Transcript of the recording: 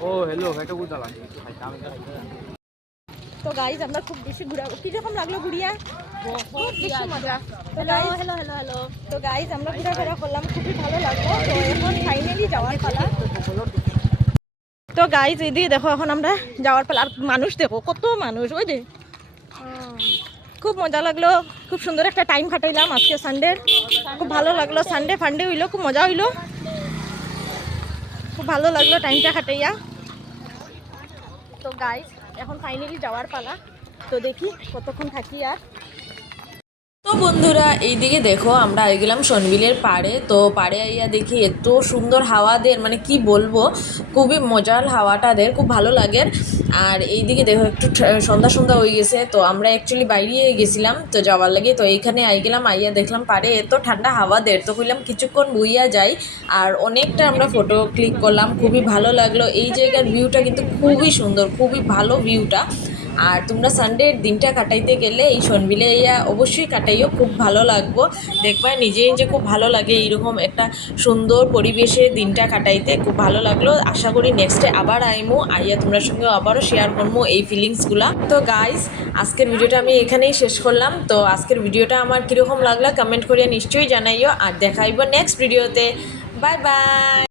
ও hello এটা কোথায় লাগে তো গাইজ আমরা খুব বেশি ঘুরা কিরকম লাগলো ঘুরিয়া বহুত বেশি মজা হ্যালো হ্যালো হ্যালো হ্যালো তো গাইজ আমরা ঘোরাফেরা করলাম খুবই ভালো লাগলো তো এখন ফাইনালি যাওয়ার পালা তো গাইজ এদিকে দেখো এখন আমরা যাওয়ার পালা আর মানুষ দেখো কত মানুষ ওই দে খুব মজা লাগলো খুব সুন্দর একটা টাইম কাটাইলাম আজকে সানডে খুব ভালো লাগলো সানডে ফান্ডে হইলো খুব মজা হইলো খুব ভালো লাগলো টাইমটা কাটাইয়া তো গাইজ এখন ফাইনালি যাওয়ার পালা তো দেখি কতক্ষণ থাকি আর তো বন্ধুরা এইদিকে দেখো আমরা আই গেলাম সনবিলের পাড়ে তো পাড়ে আইয়া দেখি এত সুন্দর হাওয়া দেয় মানে কি বলবো খুবই মজার হাওয়াটা দেয় খুব ভালো লাগে আর এইদিকে দেখো একটু সন্ধ্যা সন্ধ্যা হয়ে গেছে তো আমরা অ্যাকচুয়ালি বাইরে গেছিলাম তো যাওয়ার লাগে তো এইখানে আই গেলাম আইয়া দেখলাম পাড়ে এত ঠান্ডা হাওয়া দেয় তো কইলাম কিছুক্ষণ বইয়া যাই আর অনেকটা আমরা ফটো ক্লিক করলাম খুবই ভালো লাগলো এই জায়গার ভিউটা কিন্তু খুবই সুন্দর খুবই ভালো ভিউটা আর তোমরা সানডের দিনটা কাটাইতে গেলে এই সনবিলে ইয়া অবশ্যই কাটাইও খুব ভালো লাগবো দেখবা নিজে নিজে খুব ভালো লাগে এইরকম একটা সুন্দর পরিবেশে দিনটা কাটাইতে খুব ভালো লাগলো আশা করি নেক্সটে আবার আইমো আইয়া তোমরা সঙ্গে আবারও শেয়ার করবো এই ফিলিংসগুলা তো গাইস আজকের ভিডিওটা আমি এখানেই শেষ করলাম তো আজকের ভিডিওটা আমার কীরকম লাগলো কমেন্ট করিয়া নিশ্চয়ই জানাইও আর দেখাইব নেক্সট ভিডিওতে বাই বাই।